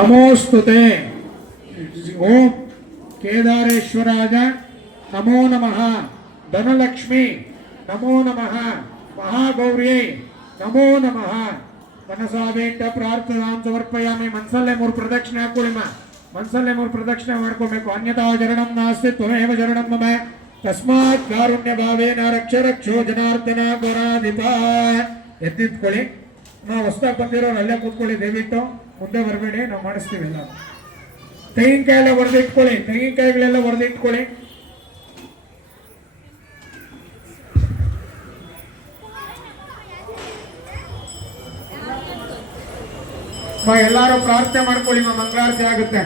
नमोस्तुते ओम केदारेश्वराय नमो नमः धनलक्ष्मी नमो नमः महागौरी नमो नमः मनसावेट प्रार्थनां समर्पयामि मनसल्ले मूरु प्रदक्षिणे हाकोळि मनसल्ले मूरु प्रदक्षिणे माड्कोबेकु अन्यथा चरणं नास्ति त्वमेव चरणं मम तस्मात् कारुण्य भावेन रक्ष रक्षो जनार्दन गुणाधिप ಎತ್ತಿಟ್ಕೊಳ್ಳಿ ನಾವು ಹೊಸದಾಗಿ ಬಂದಿರೋರು ಅಲ್ಲೇ ಕೂತ್ಕೊಳ್ಳಿ ದಯವಿಟ್ಟು ಮುಂದೆ ಬರಬೇಡಿ ನಾವು ಮಾಡಿಸ್ತೀವಿ ಎಲ್ಲ ತೆಂಗಿನಕಾಯಿ ಎಲ್ಲ ಹೊಡೆದಿಟ್ಕೊಳ್ಳಿ ತೆಂಗಿನಕಾಯಿಗಳೆಲ್ಲ ಹೊಡೆದಿಟ್ಕೊಳ್ಳಿ ಎಲ್ಲರೂ ಪ್ರಾರ್ಥನೆ ಮಾಡ್ಕೊಳ್ಳಿ ಮಂಗಳಾರತಿ ಆಗುತ್ತೆ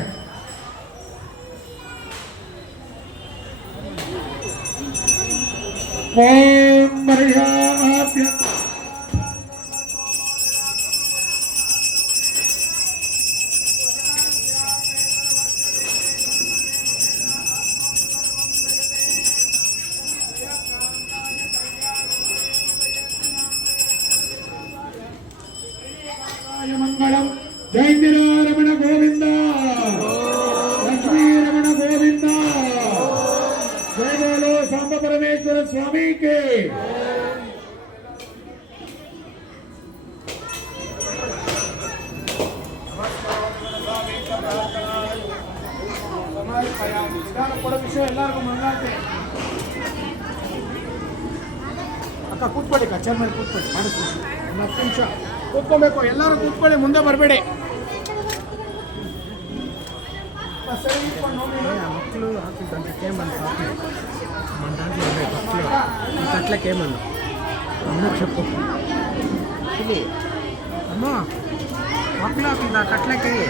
ಓಂ ಮರ್ಯಾದ್ಯ मंगलम जय रमण गोविंद लक्ष्मी रमण गोविंद जय बोलो सांब परमेश्वर स्वामी के अक्का कूत्ಕೊಳ್ಳಿ ಕಚೇರಿ ಮೇಲೆ ಕೂತ್ಕೊಳ್ಳಿ ಮಾಡಿಸ್ತೀನಿ 10 ನಿಮಿಷ ಕೂತ್ಕೋಬೇಕು ಎಲ್ಲರೂ ಕೂತ್ಕೊಳ್ಳಿ ಮುಂದೆ ಬರಬೇಡಿ ಮಕ್ಕಳು ಹಾಕಿದ್ದಂತೆ ಕೇಮಂತ ಕಟ್ಲೆ ಕೇಮನ್ನು ಅಮ್ಮ చెప్పు ಇಲ್ಲಿ ಅಮ್ಮ ಮಕ್ಕಳು ಹಾಕಿದ್ದ ಕಟ್ಲೆಕಾಯಿ